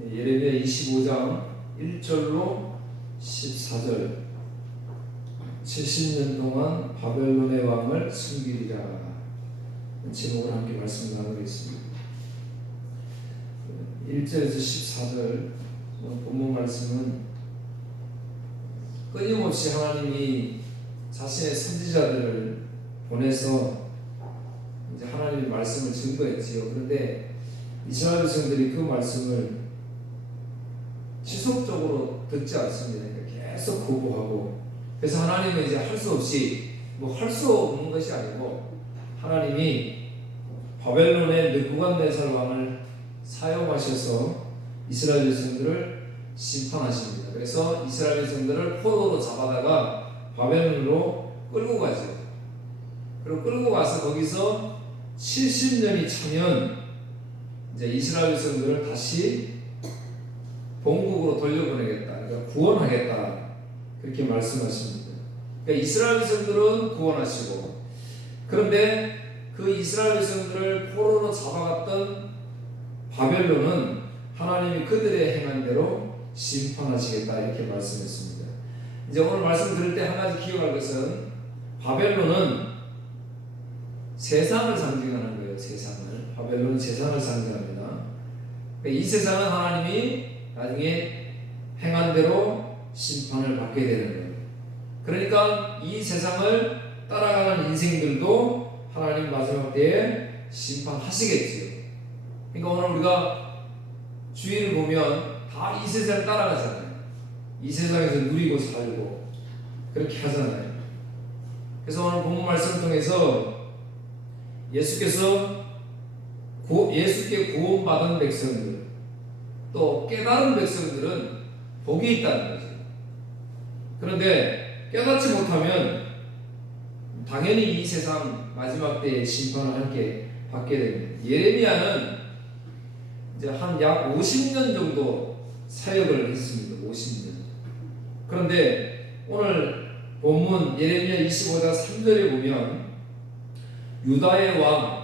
예레미야 25장 1절로 14절 70년 동안 바벨론의 왕을 숨기리라 제목을 함께 말씀 나누겠습니다. 1절에서 14절 본문 말씀은 끊임없이 하나님이 자신의 선지자들을 보내서 이제 하나님의 말씀을 증거했지요. 그런데 이스라엘 백성들이 그 말씀을 지속적으로 듣지 않습니다. 그러니까 계속 거부하고, 그래서 하나님은 이제 할 수 없이 할 수 없는 것이 아니고 하나님이 바벨론의 느부갓네살 왕을 사용하셔서 이스라엘 백성들을 심판하십니다. 그래서 이스라엘 백성들을 포로로 잡아다가 바벨론으로 끌고 가죠. 그리고 끌고 가서 거기서 70년이 차면 이제 이스라엘 백성들을 다시 본국으로 돌려보내겠다, 그러니까 구원하겠다, 그렇게 말씀하십니다. 그러니까 이스라엘 백성들은 구원하시고, 그런데 그 이스라엘 백성들을 포로로 잡아갔던 바벨론은 하나님이 그들의 행한 대로 심판하시겠다, 이렇게 말씀했습니다. 이제 오늘 말씀 들을 때 한 가지 기억할 것은 바벨론은 세상을 상징하는 거예요. 세상을. 바벨론은 세상을 상징합니다. 그러니까 이 세상은 하나님이 나중에 행한 대로 심판을 받게 되는 거예요. 그러니까 이 세상을 따라가는 인생들도 하나님 마지막 때에 심판하시겠지요. 그러니까 오늘 우리가 주위를 보면 다 이 세상을 따라가잖아요. 이 세상에서 누리고 살고 그렇게 하잖아요. 그래서 오늘 본문 말씀을 통해서 예수께 구원받은 백성들, 또 깨달은 백성들은 복이 있다는 거죠. 그런데 깨닫지 못하면 당연히 이 세상 마지막 때에 심판을 함께 받게 됩니다. 예레미야는 이제 한 약 50년 정도 사역을 했습니다. 50년. 그런데 오늘 본문 예레미야 25장 3절에 보면 유다의 왕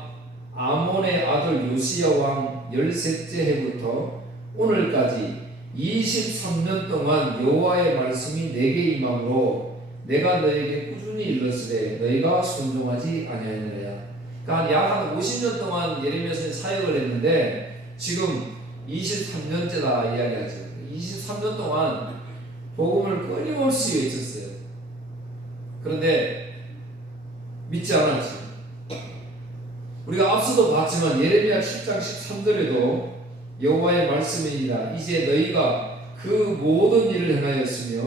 아몬의 아들 요시야 왕 13째 해부터 오늘까지 23년 동안 여호와의 말씀이 내게 임함으로 내가 너에게 꾸준히 일렀으되 너희가 순종하지 아니하느냐. 그러니까 약 한 50년 동안 예레미야 선생님이 사역을 했는데 지금 23년째다 이야기하죠. 23년 동안 복음을 끊임없이 외쳤어요. 그런데 믿지 않았죠. 우리가 앞서도 봤지만 예레미야 7장 13절에도 여호와의 말씀이니라 이제 너희가 그 모든 일을 행하였으며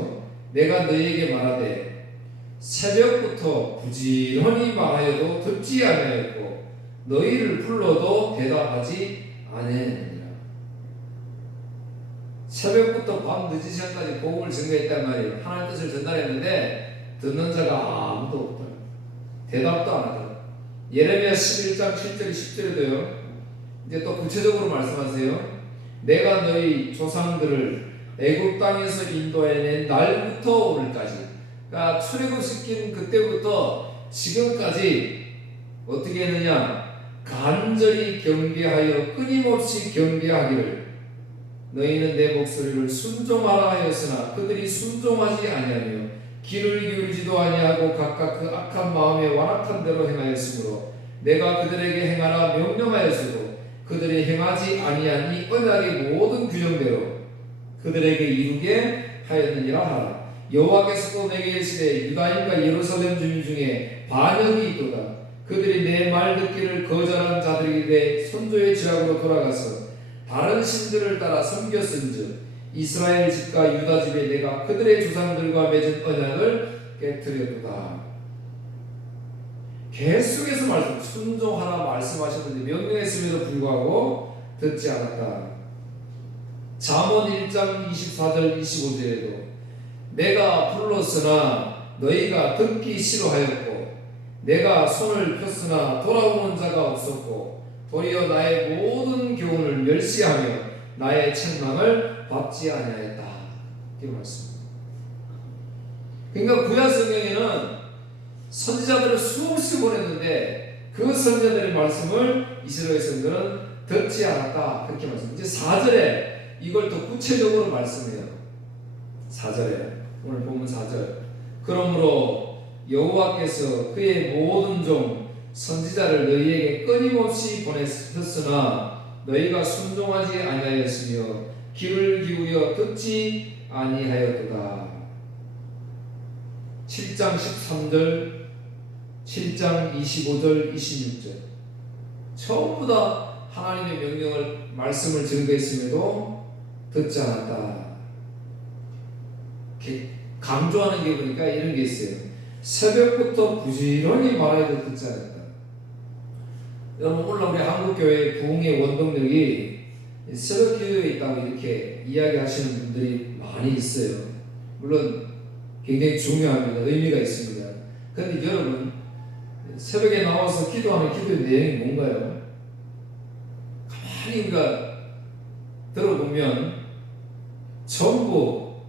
내가 너희에게 말하되 새벽부터 부지런히 말하여도 듣지 아니하였고 너희를 불러도 대답하지 아니하느니라. 새벽부터 밤 늦은 시간까지 복음을 증거했단 말이에요. 하나님의 뜻을 전달했는데 듣는 자가 아무도 없다. 대답도 안 하더라. 예레미야 11장 7절 10절에도요 이제 또 구체적으로 말씀하세요. 내가 너희 조상들을 애굽 땅에서 인도해낸 날부터 오늘까지, 그러니까 출애굽시킨 그때부터 지금까지 어떻게 했느냐, 간절히 경배하여 끊임없이 경배하기를 너희는 내 목소리를 순종하라 하였으나 그들이 순종하지 아니하며 귀를 기울이지도 아니하고 각각 그 악한 마음에 완악한 대로 행하였으므로 내가 그들에게 행하라 명령하였어도 그들이 행하지 아니한 이 언약의 모든 규정대로 그들에게 이루게 하였느니라 하라. 여호와께서도 내게 이르시되 유다인과 예루살렘 주민 중에 반역이 있도다. 그들이 내 말 듣기를 거절한 자들에게 내 선조의 지략으로 돌아가서 다른 신들을 따라 섬겼은즉 이스라엘 집과 유다 집에 내가 그들의 조상들과 맺은 언약을 깨뜨렸도다. 계속해서 말씀, 순종하라 말씀하셨는데 명령했음에도 불구하고 듣지 않았다. 잠언 1장 24절 25절에도 내가 불렀으나 너희가 듣기 싫어하였고 내가 손을 폈으나 돌아오는 자가 없었고 도리어 나의 모든 교훈을 멸시하며 나의 책망을 받지 아니하였다. 이렇게 말씀합니다. 그러니까 구약 성경에는 선지자들을 수없이 보냈는데 그 선지자들의 말씀을 이스라엘 백성들은 듣지 않았다. 그렇게 말씀합니다. 이제 4절에 이걸 더 구체적으로 말씀해요. 4절에 오늘 보면 4절. 그러므로 여호와께서 그의 모든 종 선지자를 너희에게 끊임없이 보내셨으나 너희가 순종하지 아니하였으며 귀를 기울여 듣지 아니하였도다. 7장 13절, 7장 25절, 26절 전부 다 하나님의 명령을 말씀을 증거했음에도 듣지 않았다. 강조하는 게 보니까 이런 게 있어요. 새벽부터 부지런히 말하여도 듣지 않았다. 여러분 오늘 우리 한국교회 부흥의 원동력이 새벽 기도에 있다고 이렇게 이야기하시는 분들이 많이 있어요. 물론 굉장히 중요합니다. 의미가 있습니다. 그런데 여러분 새벽에 나와서 기도하는 기도의 내용이 뭔가요? 가만히 우리가 들어보면 전부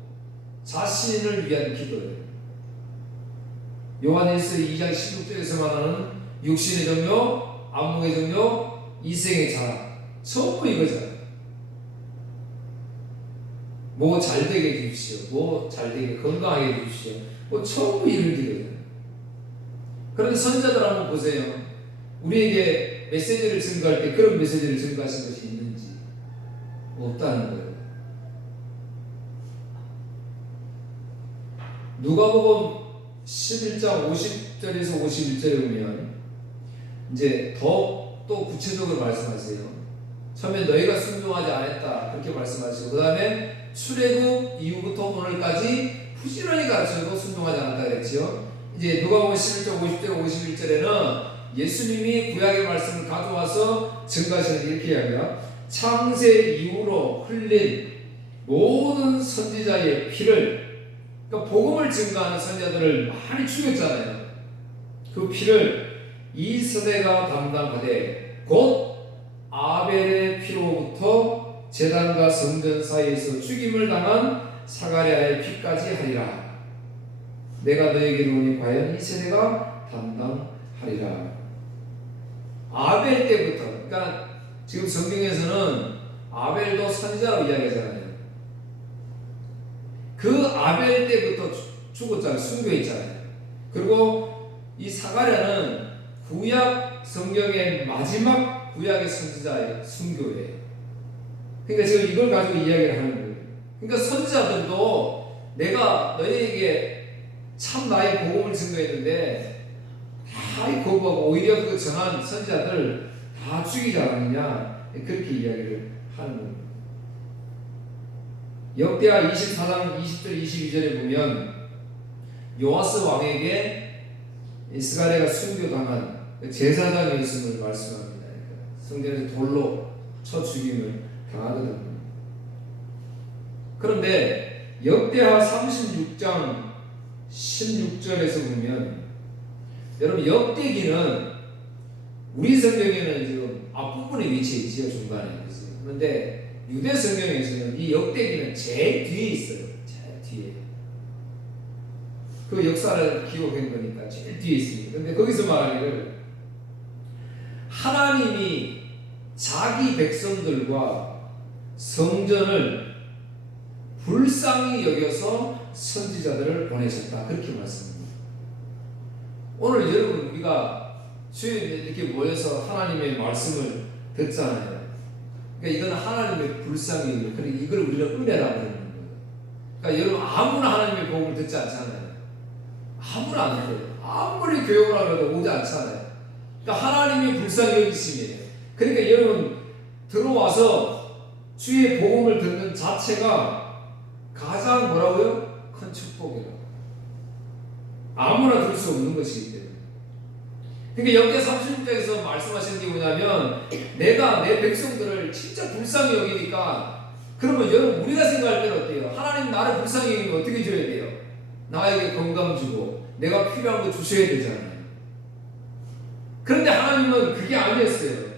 자신을 위한 기도예요. 요한일서 2장 16절에서 말하는 육신의 정욕, 안목의 정욕, 이생의 자랑 전부 이거잖아요. 뭐 잘되게 해주십시오. 뭐 잘되게 건강하게 해주십시오. 뭐 전부 이런 기도예요. 그런데 선지자들 한번 보세요. 우리에게 메시지를 증거할 때 그런 메시지를 증거하신 것이 있는지 없다는 거예요. 누가복음 11장 50절에서 51절에 보면 이제 더 또 구체적으로 말씀하세요. 처음에 너희가 순종하지 않았다 그렇게 말씀하시고 그 다음에 출애굽 이후부터 오늘까지 부지런히 가르쳐도 순종하지 않았다 그랬지요. 이제 누가복음 11장 50절 51절에는 예수님이 구약의 말씀을 가져와서 증거하시는 이렇게 이야기합니다. 창세 이후로 흘린 모든 선지자의 피를, 그러니까 복음을 증거하는 선지자들을 많이 죽였잖아요. 그 피를 이 세대가 담당하되 곧 아벨의 피로부터 제단과 성전 사이에서 죽임을 당한 사가랴의 피까지 하리라. 내가 너에게 이르노니 과연 이 세대가 담당하리라. 아벨 때부터, 그러니까 지금 성경에서는 아벨도 선지자라고 이야기하잖아요. 그 아벨 때부터 죽었잖아요. 순교했잖아요. 그리고 이 사가랴는 구약 성경의 마지막 구약의 선지자의 순교예요. 그러니까 지금 이걸 가지고 이야기를 하는 거예요. 그러니까 선지자들도 내가 너희에게 참 나의 복음을 증거했는데 다 거부하고 오히려 그 전한 선지자들 다 죽이지 않았느냐 그렇게 이야기를 하는 겁니다. 역대하 24장 20절 22절에 보면 요아스 왕에게 스가랴가 순교당한 제사장이었음을 말씀합니다. 성전에서 돌로 쳐 죽임을 당하거든요. 그런데 역대하 36장 16절에서 보면 여러분 역대기는 우리 성경에는 지금 앞부분에 위치해 있지요. 중간에. 그런데 유대 성경에서는 이 역대기는 제일 뒤에 있어요. 제일 뒤에. 그 역사를 기록한 거니까 제일 뒤에 있습니다. 그런데 거기서 말하기를 하나님이 자기 백성들과 성전을 불쌍히 여겨서 선지자들을 보내셨다. 그렇게 말씀합니다. 오늘 여러분 우리가 주일에 이렇게 모여서 하나님의 말씀을 듣잖아요. 그러니까 이건 하나님의 불쌍히 여겨. 그러니까 이걸 우리가 은혜라고 하는 거예요. 그러니까 여러분 아무나 하나님의 복음을 듣지 않잖아요. 아무나 안 들어요. 아무리 교육을 하려도 오지 않잖아요. 그러니까 하나님의 불쌍히 여기심이에요. 그러니까 여러분 들어와서 주의 복음을 듣는 자체가 가장 뭐라고요? 큰 축복이라고. 아무나 들을 수 없는 것이기 때문에. 그러니까 역대 36장에서 말씀하시는 게 뭐냐면 내가 내 백성들을 진짜 불쌍히 여기니까 그러면 여러분 우리가 생각할 때는 어때요? 하나님 나를 불쌍히 여기면 어떻게 줘야 돼요? 나에게 건강 주고 내가 필요한 거 주셔야 되잖아요. 그런데 하나님은 그게 아니었어요.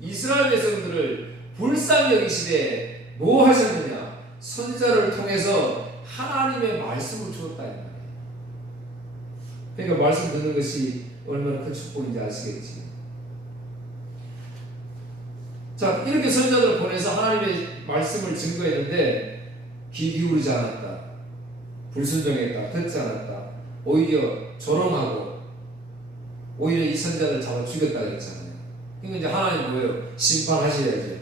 이스라엘 백성들을 불쌍히 여기시되 뭐 하셨느냐? 선지자를 통해서 하나님의 말씀을 주었다. 그러니까 말씀 듣는 것이 얼마나 큰 축복인지 아시겠지. 자, 이렇게 선지자들을 보내서 하나님의 말씀을 증거했는데 귀 기울이지 않았다. 불순종했다. 듣지 않았다. 오히려 조롱하고 오히려 이 선자를 잡아 죽였다 그랬잖아요. 그러니까 이제 하나님 뭐예요? 심판하셔야죠.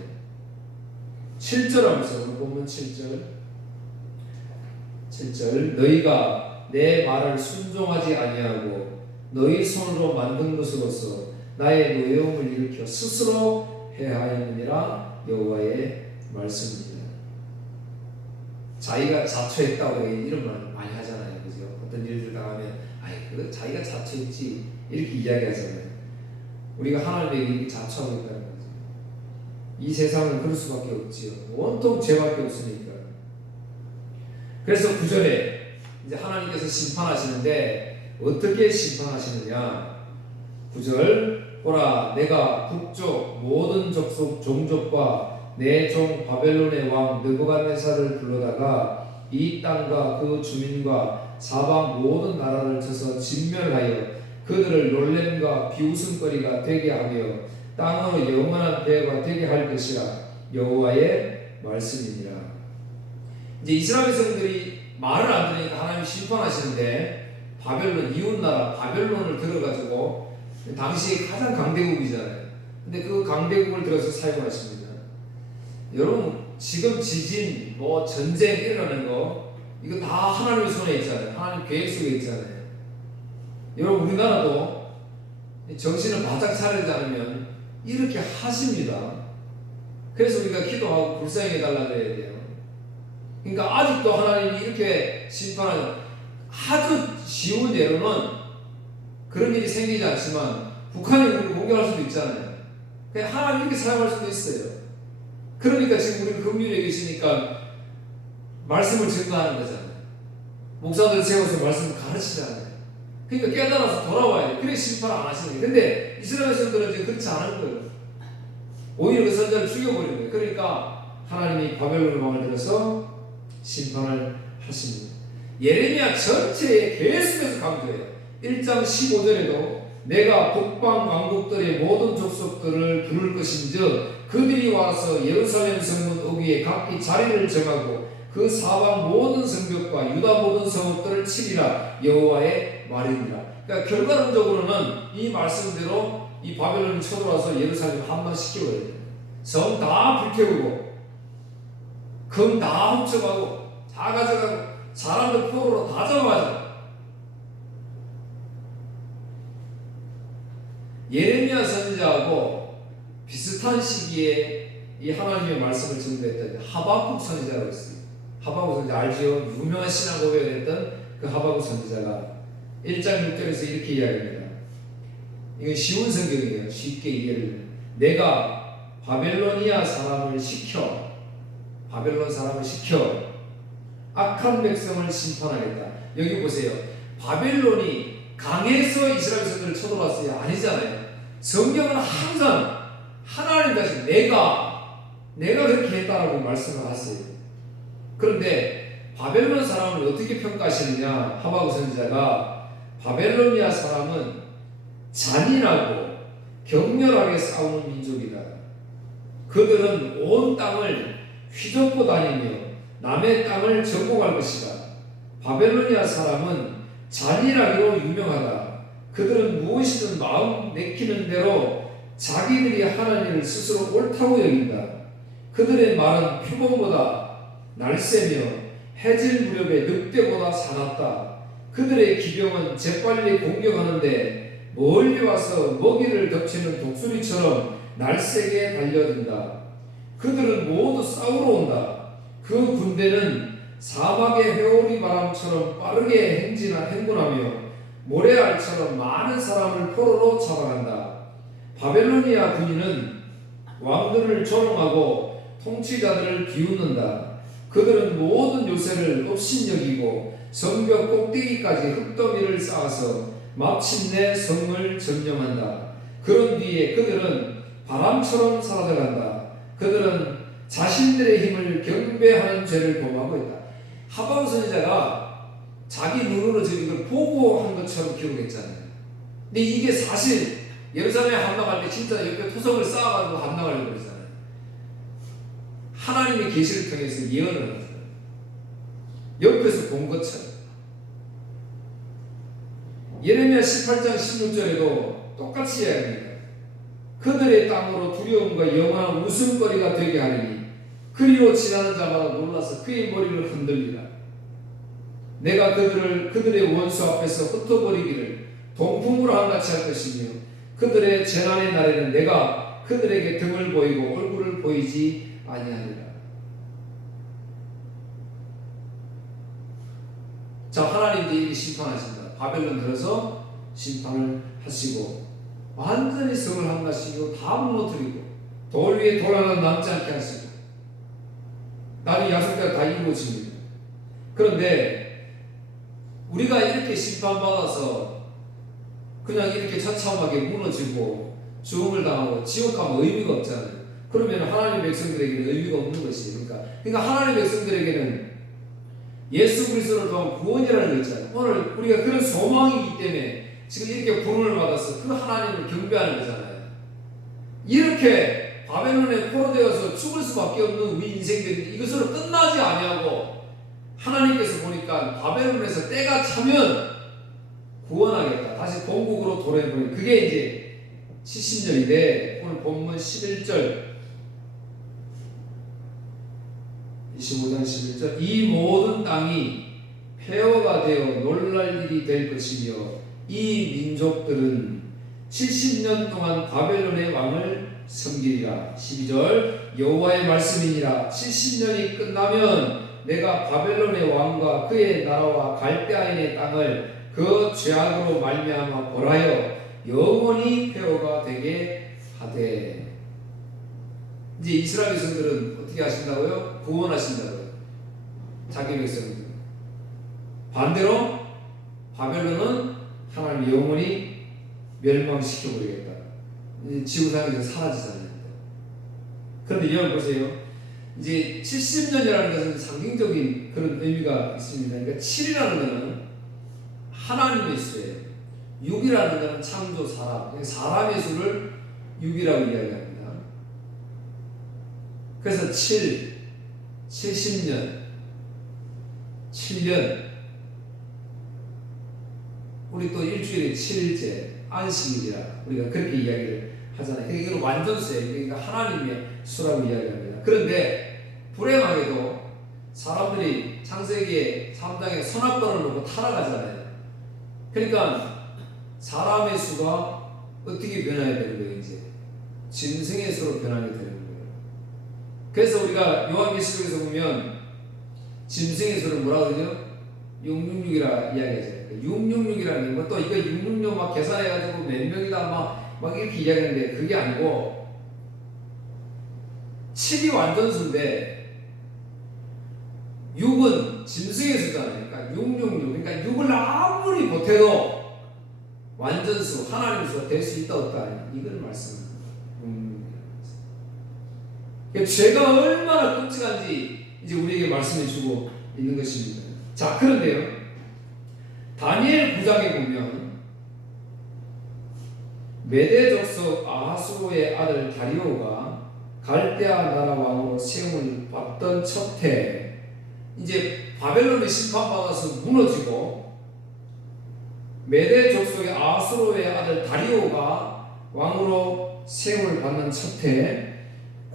7절 하면서 오늘 보면 7절 너희가 내 말을 순종하지 아니하고 너희 손으로 만든 것으로서 나의 노여움을 일으켜 스스로 해하였느니라 여호와의 말씀입니다. 자기가 자초했다고 이런 말 많이 하잖아요. 그죠? 어떤 일들 당하면 그 자기가 자초했지 이렇게 이야기하잖아요. 우리가 하나님에게 이렇게 자초하고 있다는 거죠. 이 세상은 그럴 수밖에 없지요. 온통 죄밖에 없으니까. 그래서 9절에 이제 하나님께서 심판하시는데 어떻게 심판하시느냐? 9절 보라 내가 북쪽 모든 족속 종족과 내 종 바벨론의 왕 느부갓네살을 불러다가 이 땅과 그 주민과 사방 모든 나라를 쳐서 진멸하여 그들을 놀램과 비웃음거리가 되게 하며 땅으로 영원한 배가 되게 할 것이라 여호와의 말씀이니라. 이제 이스라엘 백성들이 말을 안 들으니까 하나님이 심판하시는데 바벨론 이웃나라 바벨론을 들어가지고 당시 가장 강대국이잖아요. 근데 그 강대국을 들어서 사용하십니다. 여러분 지금 지진 뭐 전쟁 일어나는 거 이거 다 하나님의 손에 있잖아요. 하나님 계획 속에 있잖아요. 여러분 우리나라도 정신을 바짝 차리지 않으면 이렇게 하십니다. 그래서 우리가 기도하고 불쌍히 해달라고 해야 돼요. 그러니까 아직도 하나님이 이렇게 심판하는 아주 쉬운 예로는 그런 일이 생기지 않지만 북한이 우리를 공격할 수도 있잖아요. 그냥 하나님 이렇게 사용할 수도 있어요. 그러니까 지금 우리는 긍휼에 계시니까 말씀을 증거하는 거잖아요. 목사들 세워서 말씀을 가르치잖아요. 그러니까 깨달아서 돌아와야 돼요. 그래 심판을 안 하시는 거예요. 근데 이스라엘 백성들은 지금 그렇지 않은 거예요. 오히려 그 선자를 죽여버리는 거예요. 그러니까 하나님이 바벨론 왕을 들어서 심판을 하십니다. 예레미야 전체에 계속해서 강조해요. 1장 15절에도 내가 북방 왕국들의 모든 족속들을 부를 것인즉 그들이 와서 예루살렘 성문 어귀에 각기 자리를 정하고 그 사방 모든 성벽과 유다 모든 성읍들을 치리라 여호와의 말입니다. 그러니까 결과론적으로는 이 말씀대로 이 바벨론이 쳐들어와서 예루살렘을 함락시켜버려야 돼요. 성 다 불태우고 금 다 훔쳐가고 다 가져가고 사람들 포로로 다 잡아가죠. 예레미야 선지자하고 비슷한 시기에 이 하나님의 말씀을 증거했던 하박국 선지자라고 있어요. 하박국 선지자 알죠? 유명한 신앙 고백을 했던 그 하박국 선지자가 1장 6절에서 이렇게 이야기합니다. 이건 쉬운 성경이에요. 쉽게 이해를. 내가 바벨로니아 사람을 시켜 악한 백성을 심판하겠다. 여기 보세요. 바벨론이 강해서 이스라엘 백성들을 쳐들어왔어요? 아니잖아요. 성경은 항상 하나님 다시 내가 그렇게 했다라고 말씀을 하세요. 그런데 바벨론 사람을 어떻게 평가하시느냐? 하박국 선지자가 바벨로니아 사람은 잔인하고 격렬하게 싸우는 민족이다. 그들은 온 땅을 휘젓고 다니며 남의 땅을 정복할 것이다. 바벨로니아 사람은 잔인하기로 유명하다. 그들은 무엇이든 마음 내키는 대로 자기들이 하는 일을 스스로 옳다고 여긴다. 그들의 말은 표범보다 날쌔며 해질 무렵에 늑대보다 사납다. 그들의 기병은 재빨리 공격하는데 멀리 와서 먹이를 덮치는 독수리처럼 날쌔게 달려든다. 그들은 모두 싸우러 온다. 그 군대는 사막의 회오리 바람처럼 빠르게 행군하며 모래알처럼 많은 사람을 포로로 잡아간다. 바벨로니아 군인은 왕들을 조롱하고 통치자들을 비웃는다. 그들은 모든 요새를 업신여기고 성벽 꼭대기까지 흙더미를 쌓아서 마침내 성을 점령한다. 그런 뒤에 그들은 바람처럼 사라져간다. 그들은 자신들의 힘을 경배하는 죄를 범하고 있다. 하박국 선지자가 자기 눈으로 지금 이걸 보고 한 것처럼 기록했잖아요. 근데 이게 사실 예루살렘에 함락할 때 진짜 옆에 토성을 쌓아가지고 함락하려고 그러잖아요. 하나님의 계시를 통해서 예언을 하는 옆에서 본 것처럼. 예레미야 18장 16절에도 똑같이 이야기합니다. 그들의 땅으로 두려움과 영원한 웃음거리가 되게 하리니 그리로 지나는 자마다 놀라서 그의 머리를 흔들리라. 내가 그들의 원수 앞에서 흩어버리기를 동풍으로 한같이 할 것이며 그들의 재난의 날에는 내가 그들에게 등을 보이고 얼굴을 보이지 아니하리라. 자, 하나님이 이렇게 심판하신다. 바벨론 들어서 심판을 하시고 완전히 성을 함가시고 다 무너뜨리고 돌 위에 돌 하나 남지 않게 하시고 나중에 약속대로 다 이루어집니다. 그런데 우리가 이렇게 심판받아서 그냥 이렇게 처참하게 무너지고 죽음을 당하고 지옥 가면 의미가 없잖아요. 그러면 하나님의 백성들에게는 의미가 없는 것이에요. 그러니까 하나님의 백성들에게는 예수 그리스도를 통한 구원이라는 거 있잖아요. 오늘 우리가 그런 소망이기 때문에 지금 이렇게 구원을 받아서 그 하나님을 경배하는 거잖아요. 이렇게 바벨론에 포로되어서 죽을 수밖에 없는 우리 인생들이 이것으로 끝나지 아니하고 하나님께서 보니까 바벨론에서 때가 차면 구원하겠다. 다시 본국으로 돌아보니 그게 이제 70년인데 오늘 본문 11절 25장 11절 이 모든 땅이 폐허가 되어 놀랄 일이 될 것이며 이 민족들은 70년 동안 바벨론의 왕을 섬기리라. 12절 여호와의 말씀이니라. 70년이 끝나면 내가 바벨론의 왕과 그의 나라와 갈대아인의 땅을 그 죄악으로 말미암아 벌하여 영원히 폐허가 되게 하되. 이제 이스라엘 백성들은 어떻게 하신다고요? 구원하신다고요. 자기 백성들. 반대로 바벨론은 하나님 영원히 멸망시켜버리겠다. 지구상에서 사라지잖아요. 그런데 여러분 보세요. 이제 70년이라는 것은 상징적인 그런 의미가 있습니다. 그러니까 7이라는 것은 하나님의 수예요. 6이라는 것은 창조 사람, 사람의 수를 6이라고 이야기합니다. 그래서 7, 70년, 7년. 우리 또 일주일에 7일째 안식일이라 우리가 그렇게 이야기를 하잖아요. 이건 완전수예요. 그러니까 하나님의 수라고 이야기합니다. 그런데 불행하게도 사람들이 창세기에 3장에 선악과를 놓고 타락하잖아요. 그러니까 사람의 수가 어떻게 변해야 되는 거예요? 이제 짐승의 수로 변하게 되는 거예요. 그래서 우리가 요한계시록에서 보면 짐승의 수를 뭐라고 그러죠? 666이라 이야기하잖아요. 666이라는 건 또 이거 666 막 계산해가지고 몇 명이다 막 이렇게 이야기하는데 그게 아니고 7이 완전수인데 6은 짐승의 수잖아요. 그러니까 666. 그러니까 6을 아무리 보태도 완전수, 하나님의 수가 될 수 있다 없다 이걸 말씀합니다. 그러니까 죄가 얼마나 끔찍한지 이제 우리에게 말씀해 주고 있는 것입니다. 자, 그런데요. 다니엘 9장에 보면 메대 족속 아하수르의 아들 다리오가 갈대아 나라 왕으로 시험을 받던 첫 해 이제 바벨론에 심판받아서 무너지고 메대 족속의 아하수르의 아들 다리오가 왕으로 시험을 받는 첫 해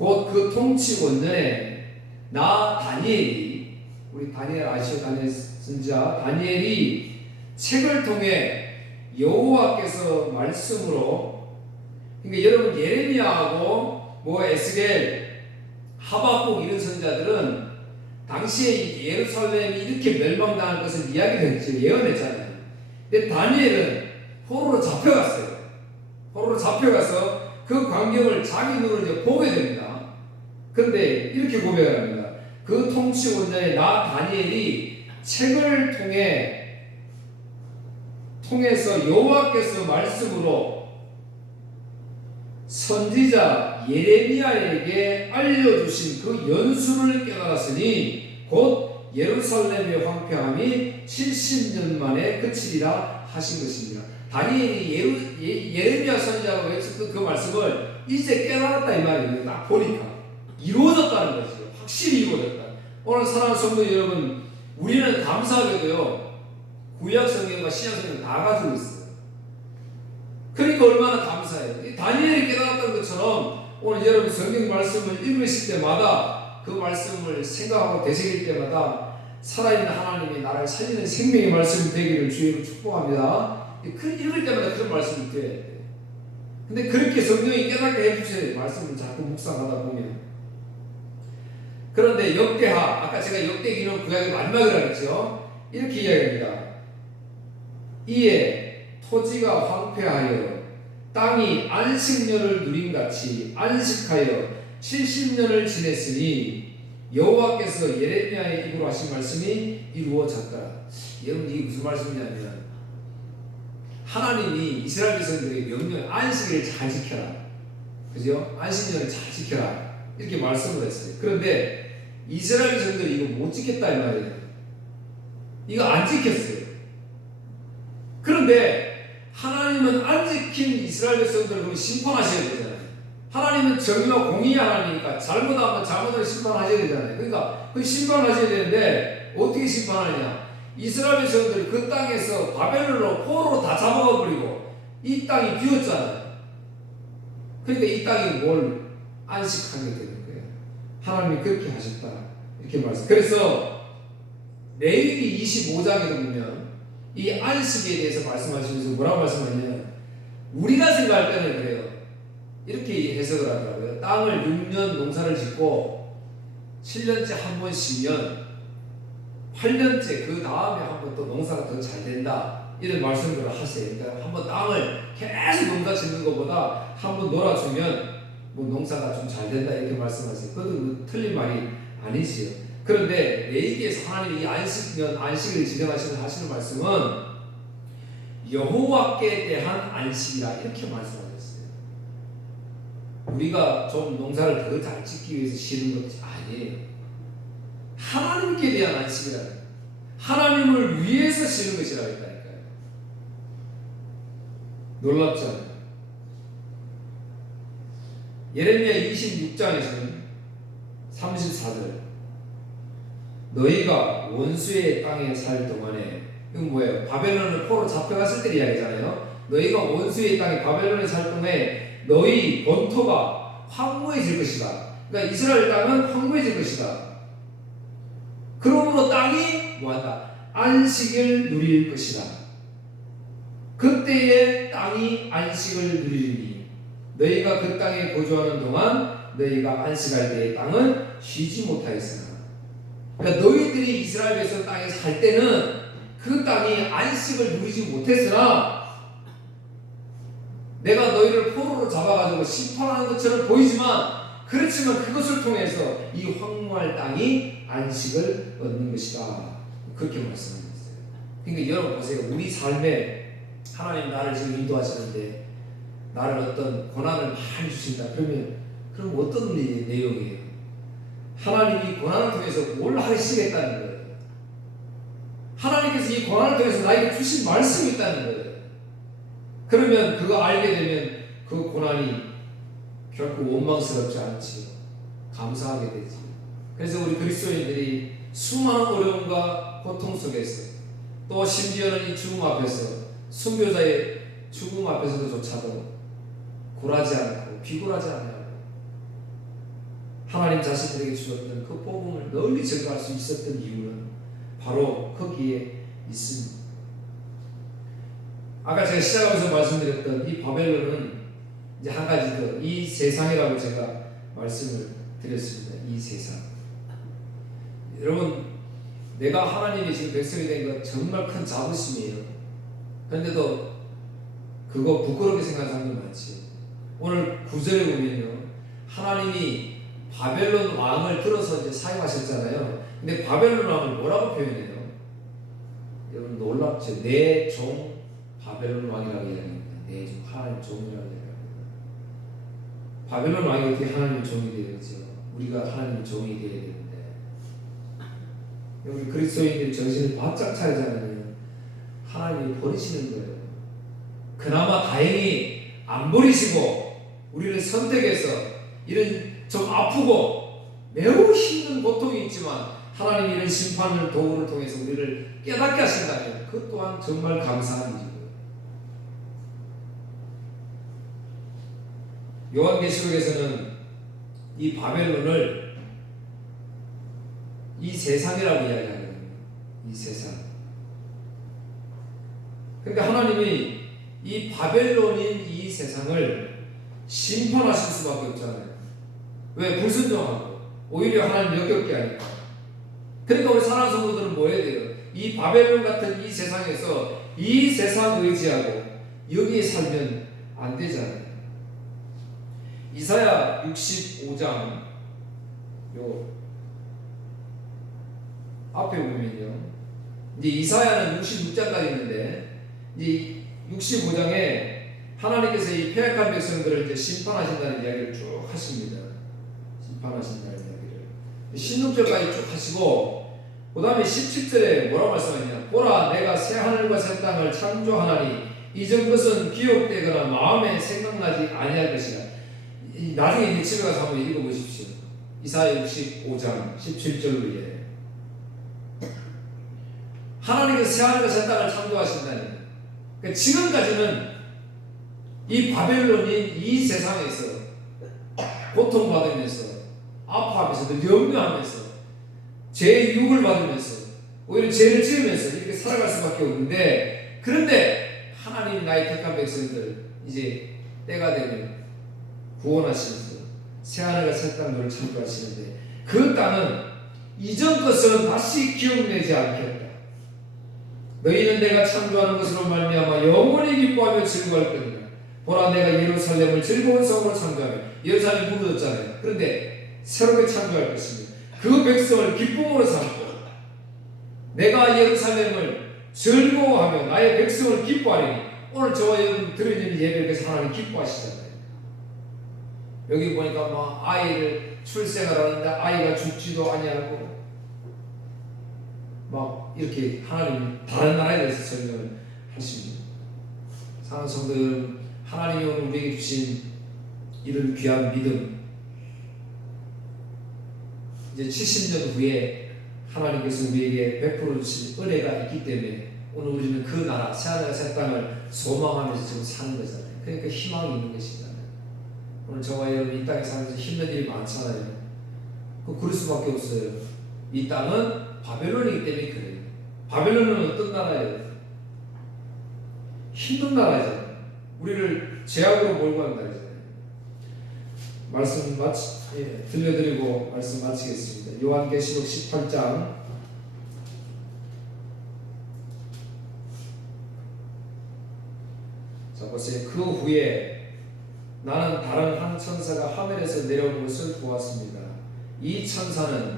곧 그 통치 원년에 나 다니엘이 우리 다니엘 아시오? 다니엘 선지자 다니엘이 책을 통해 여호와께서 말씀으로 그러니까 여러분 예레미야하고 뭐 에스겔 하박국 이런 선지자들은 당시에 예루살렘이 이렇게 멸망당할 것을 이야기했죠. 예언했잖아요. 근데 다니엘은 포로로 잡혀갔어요. 포로로 잡혀가서 그 광경을 자기 눈으로 이제 보게 됩니다. 그런데 이렇게 고백합니다. 그 통치 원년에 나 다니엘이 책을 통해서 여호와께서 말씀으로 선지자 예레미야에게 알려주신 그 연수를 깨달았으니 곧 예루살렘의 황폐함이 70년 만에 그치리라 하신 것입니다. 다니엘이 예레미야 선지자가 외쳤던 그 말씀을 이제 깨달았다 이 말이에요. 딱 보니까 이루어졌다는 것이죠. 확실히 이루어졌다. 오늘 사랑하는 성도 여러분, 우리는 감사하게도요, 구약 성경과 신약 성경 다 가지고 있어요. 그러니까 얼마나 감사해요. 이 다니엘이 깨달았던 것처럼 오늘 여러분 성경 말씀을 읽으실 때마다 그 말씀을 생각하고 되새길 때마다 살아있는 하나님이 나를 살리는 생명의 말씀이 되기를 주의로 축복합니다. 읽을 때마다 그런 말씀이 되어야 돼요. 근데 그렇게 성경이 깨닫게 해주세요. 말씀을 자꾸 묵상하다 보면. 그런데 역대하, 아까 제가 역대기는 구약의 마지막이라고 했죠. 이렇게 이야기합니다. 이에 토지가 황폐하여 땅이 안식년을 누림같이 안식하여 70년을 지냈으니 여호와께서 예레미야의 입으로 하신 말씀이 이루어졌더라. 여러분 이게 무슨 말씀이냐면 하나님이 이스라엘 백성들에게 명령 안식일을 잘 지켜라. 그죠? 안식년을 잘 지켜라. 이렇게 말씀을 했어요. 그런데 이스라엘 백성들이 이거 못 지켰다 이 말이에요. 이거 안 지켰어요. 그런데 하나님은 안 지킨 이스라엘 백성들을 그럼 심판하셔야 되잖아요. 하나님은 정의와 공의의 하나님이니까 잘못하면 잘못을 심판하셔야 되잖아요. 그러니까 그 심판하셔야 되는데 어떻게 심판하느냐? 이스라엘 백성들이 그 땅에서 바벨론으로 포로로 다 잡아가 버리고 이 땅이 비었잖아요. 그러니까 이 땅이 뭘 안식하게 되는 거예요. 하나님이 그렇게 하셨다 이렇게 말씀. 그래서 레위기 25장에 보면 이 안식에 대해서 말씀하시면서 뭐라고 말씀하냐면 우리가 생각할 때는 그래요. 이렇게 해석을 하더라고요. 땅을 6년 농사를 짓고 7년째 한 번 쉬면 8년째 그 다음에 한 번 또 농사가 더 잘 된다 이런 말씀들을 하세요. 그러니까 한 번 땅을 계속 농사 짓는 것보다 한 번 놀아주면 뭐 농사가 좀 잘 된다 이렇게 말씀하세요. 그것도 틀린 말이 아니지요. 그런데 레위기에서 하나님이 이 안식을 진행하시는 말씀은 여호와께 대한 안식이라 이렇게 말씀하셨어요. 우리가 좀 농사를 더 잘 짓기 위해서 쉬는 것이 아니에요. 하나님께 대한 안식이라, 하나님을 위해서 쉬는 것이라고 했다니까요. 놀랍잖아요. 예레미야 26장에서는 34절 너희가 원수의 땅에 살 동안에, 이건 뭐예요? 바벨론을 포로 잡혀갔을 때 이야기잖아요. 너희가 원수의 땅에 바벨론에 살 동안에 너희 본토가 황무해질 것이다. 그러니까 이스라엘 땅은 황무해질 것이다. 그러므로 땅이 뭐한다? 안식을 누릴 것이다. 그때에 땅이 안식을 누리리니 너희가 그 땅에 거주하는 동안 너희가 안식할 때의 땅은 쉬지 못하였으나. 그러니까 너희들이 이스라엘 백성 땅에 살 때는 그 땅이 안식을 누리지 못했으나 내가 너희를 포로로 잡아가지고 심판하는 것처럼 보이지만 그렇지만 그것을 통해서 이 황무할 땅이 안식을 얻는 것이다. 그렇게 말씀하셨어요. 그러니까 여러분 보세요. 우리 삶에 하나님 나를 지금 인도하시는데 나를 어떤 고난을 많이 주신다. 그럼 어떤 내용이에요? 하나님이 고난을 통해서 뭘 하시겠다는 거예요. 하나님께서 이 고난을 통해서 나에게 주신 말씀이 있다는 거예요. 그러면 그거 알게 되면 그 고난이 결코 원망스럽지 않지요. 감사하게 되지. 그래서 우리 그리스도인들이 수많은 어려움과 고통 속에서 또 심지어는 이 죽음 앞에서 순교자의 죽음 앞에서도조차도 굴하지 않고 비굴하지 않아요. 하나님 자신들에게 주셨던 그 복음을 널리 전가할 수 있었던 이유는 바로 거기에 있습니다. 아까 제가 시작하면서 말씀드렸던 이 바벨론은 이제 한 가지 더 이 세상이라고 제가 말씀을 드렸습니다. 이 세상. 여러분, 내가 하나님이 지금 백성이 된 건 정말 큰 자부심이에요. 그런데도 그거 부끄럽게 생각하는 사람들 많지. 오늘 9절에 보면요, 하나님이 바벨론 왕을 들어서 이제 사용하셨잖아요. 근데 바벨론 왕을 뭐라고 표현해요? 여러분 놀랍죠? 내 종 바벨론 왕이라고 이야기합니다. 내 종, 하나님 종이라고 이야기합니다. 바벨론 왕이 어떻게 하나님 종이 되겠죠? 우리가 하나님 종이 되어야 되는데, 우리 그리스도인들이 정신을 바짝 차리지 않으면 하나님이 버리시는 거예요. 그나마 다행히 안 버리시고 우리를 선택해서 이런 좀 아프고 매우 힘든 고통이 있지만 하나님이 이런 심판을 도구를 통해서 우리를 깨닫게 하신다면 그 또한 정말 감사한 일이고요. 요한계시록에서는 이 바벨론을 이 세상이라고 이야기하거든요. 이 세상. 그러니까 하나님이 이 바벨론인 이 세상을 심판하실 수밖에 없잖아요. 왜? 불순종하고 오히려 하나님 역겹게 하니까. 그러니까 우리 사랑하는 성도들은 뭐 해야 돼요? 이 바벨론 같은 이 세상에서 이 세상 의지하고 여기에 살면 안 되잖아요. 이사야 65장 요 앞에 보면요. 이제 이사야는 66장까지 있는데 이제 65장에 하나님께서 이 패역한 백성들을 이제 심판하신다는 이야기를 쭉 하십니다. 심판하신다는 이야기를 16절까지 쭉 하시고 그 다음에 17절에 뭐라고 말씀하냐. 보라 내가 새 하늘과 새 땅을 창조하나니 이전 것은 기억되거나 마음에 생각나지 아니할 것이라. 나중에 이제 집에 가서 한번 읽어보십시오. 이사야 65장 17절 위에 하나님께서 새 하늘과 새 땅을 창조하신다니. 그러니까 지금까지는 이 바벨론인 이 세상에서 고통받으면서 아파하면서 염려하면서 죄의 유혹을 받으면서 오히려 죄를 지으면서 이렇게 살아갈 수밖에 없는데, 그런데 하나님 나의 택한 백성들 이제 때가 되면 구원하시면서 새하늘과 새 땅을 창조하시는데 그 땅은 이전 것은 다시 기억내지 않겠다. 너희는 내가 창조하는 것으로 말미암아 영원히 기뻐하며 즐거워할 것이다. 보라 내가 예루살렘을 즐거운 성으로 창조하며 예루살렘이 무너졌잖아요. 그런데 새롭게 창조할 것입니다. 그 백성을 기쁨으로 삼고 내가 예루살렘을 즐거워하며 나의 백성을 기뻐하리니. 오늘 저와 여러분 드리는 예배에서 하나님 기뻐하시잖아요. 여기 보니까 뭐 아이를 출생을 하는데 아이가 죽지도 아니하고 막 이렇게 하나님 다른 나라에 대해서 설명을 하십니다. 사랑하는 성도들, 하나님이 오늘 우리에게 주신 이런 귀한 믿음, 이제 70년 후에 하나님께서 우리에게 베풀어 주신 은혜가 있기 때문에 오늘 우리는 그 나라 새하늘과 새 땅을 소망하면서 지금 사는 거잖아요. 그러니까 희망이 있는 것이잖아요. 오늘 저와 여러분 이 땅에 살면서 힘든 일이 많잖아요. 그럴 수밖에 없어요. 이 땅은 바벨론이기 때문에 그래요. 바벨론은 어떤 나라예요? 힘든 나라잖아요. 우리를 제약으로 몰고 가는 나라잖아요. 말씀 들려드리고 말씀 마치겠습니다. 요한계시록 18장 18절. 그 후에 나는 다른 한 천사가 하늘에서 내려온 것을 보았습니다. 이 천사는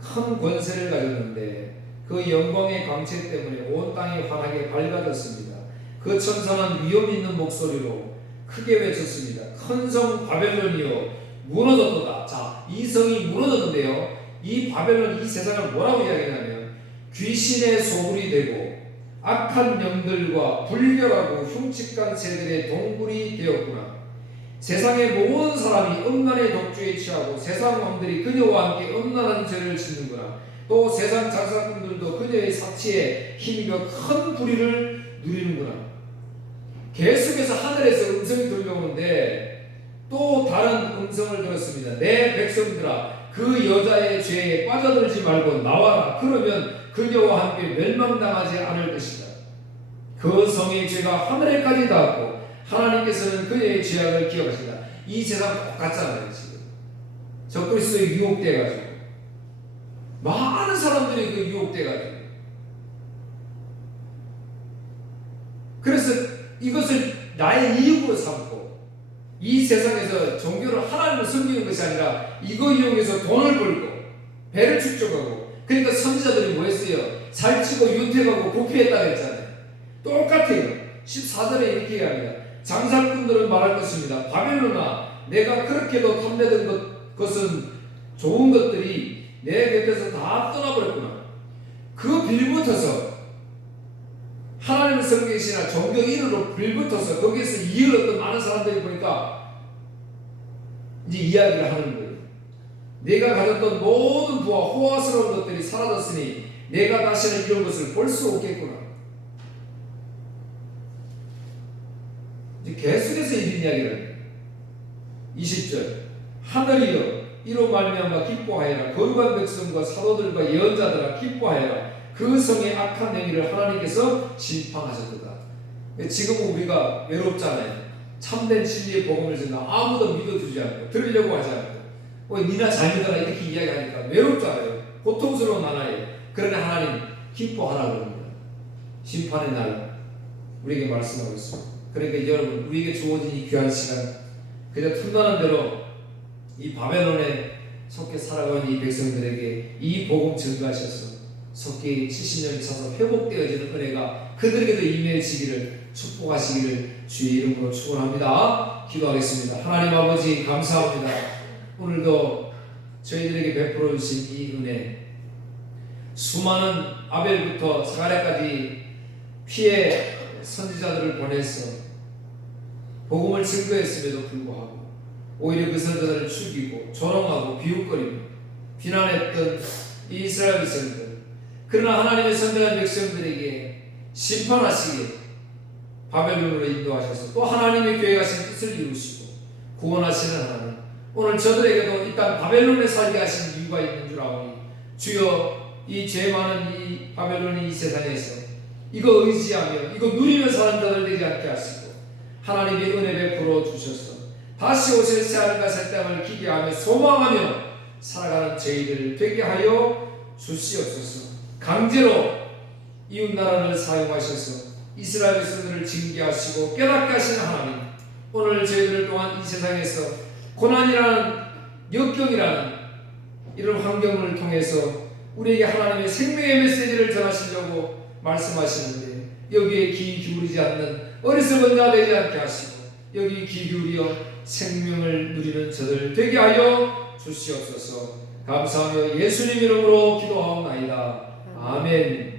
큰 권세를 가졌는데 그 영광의 광채 때문에 온 땅이 환하게 밝아졌습니다. 그 천사는 위험 있는 목소리로 크게 외쳤습니다. 큰 성 바벨론이요 무너졌도다. 자, 이 성이 무너졌는데요, 이 바벨론, 이 세상을 뭐라고 이야기하냐면 귀신의 소굴이 되고 악한 영들과 불결하고 흉측한 새들의 동굴이 되었구나. 세상의 모든 사람이 음란의 독주에 취하고 세상 왕들이 그녀와 함께 음란한 죄를 짓는구나. 또 세상 장사꾼들도 그녀의 사치에 힘입어 큰 불의를 누리는구나. 계속해서 하늘에서 음성이 들려오는데 또 다른 음성을 들었습니다. 내 백성들아, 그 여자의 죄에 빠져들지 말고 나와라. 그러면 그녀와 함께 멸망당하지 않을 것이다. 그 성의 죄가 하늘에까지 닿았고 하나님께서는 그녀의 죄악을 기억하신다. 이 세상 똑같잖아요. 지금 적그리스도에 유혹돼가지고 많은 사람들이 그 유혹돼가지고, 그래서 이것을 나의 이익으로 삼고 이 세상에서 종교를 하나님을 섬기는 것이 아니라 이거 이용해서 돈을 벌고 배를 축적하고, 그러니까 선지자들이 뭐 했어요? 살찌고 윤택하고 부패했다 그랬잖아요. 똑같아요. 14절에 이렇게 이야기합니다. 장사꾼들은 말할 것입니다. 바벨론아, 내가 그렇게도 탐내던 것은 좋은 것들이 내 곁에서 다 떠나버렸구나. 그 빌붙어서 하나님을 섬기시나 종교 인으로 빌붙어서 거기에서 이익을 얻던 많은 사람들이 보니까 이제 이야기를 하는 거예요. 내가 가졌던 모든 부와 호화스러운 것들이 사라졌으니 내가 다시는 이런 것을 볼 수 없겠구나. 이제 계속해서 이런 이야기를 해요. 20절 하늘이여 이로 말미암아 기뻐하여라. 거룩한 백성과 사도들과 예언자들아 기뻐하여라. 그 성의 악한 행위를 하나님께서 심판하셨도다. 지금은 우리가 외롭잖아요. 참된 진리의 복음을 전하 아무도 믿어주지 않고 들으려고 하지 않고 니나 잘 믿어라 이렇게 이야기하니까 외롭잖아요. 고통스러운 하나예요. 그러나 하나님 기뻐하라 그럽니다. 심판의 날 우리에게 말씀하고 있습니다. 그러니까 여러분 우리에게 주어진 이 귀한 시간 그저 틈나는 대로 이 바벨론에 속해 살아가는 이 백성들에게 이 복음 증거하셔서 속히 70년이 차서 회복되어지는 은혜가 그들에게도 임해지기를 축복하시기를 주의 이름으로 축원합니다. 기도하겠습니다. 하나님 아버지 감사합니다. 오늘도 저희들에게 베풀어 주신 이 은혜 수많은 아벨부터 스가랴까지 피해 선지자들을 보내서 복음을 증거했음에도 불구하고 오히려 그 선지자들을 죽이고 조롱하고 비웃거리고 비난했던 이 이스라엘 백성들 그러나 하나님의 선택한 백성들에게 심판하시기에 바벨론으로 인도하셔서 또 하나님의 계획하신 뜻을 이루시고 구원하시는 하나님 오늘 저들에게도 이 땅 바벨론에 살게 하신 이유가 있는 줄 아오니 주여 이 죄 많은 이 바벨론의 이 세상에서 이거 의지하며 이거 누리며 사는 자들 되지 않게 하시고 하나님의 은혜 베풀어 주셔서 다시 오실 새하늘과 새 땅을 기대하며 소망하며 살아가는 저희들을 되게 하여 주시옵소서. 강제로 이웃나라를 사용하셔서 이스라엘 백성들을 징계하시고 깨닫게 하시는 하나님 오늘 저희들을 통한 이 세상에서 고난이라는 역경이라는 이런 환경을 통해서 우리에게 하나님의 생명의 메시지를 전하시려고 말씀하시는데 여기에 귀 기울이지 않는 어리석은 자 되지 않게 하시고 여기 귀 기울여 생명을 누리는 저들 되게 하여 주시옵소서. 감사하며 예수님 이름으로 기도하옵나이다. 아멘.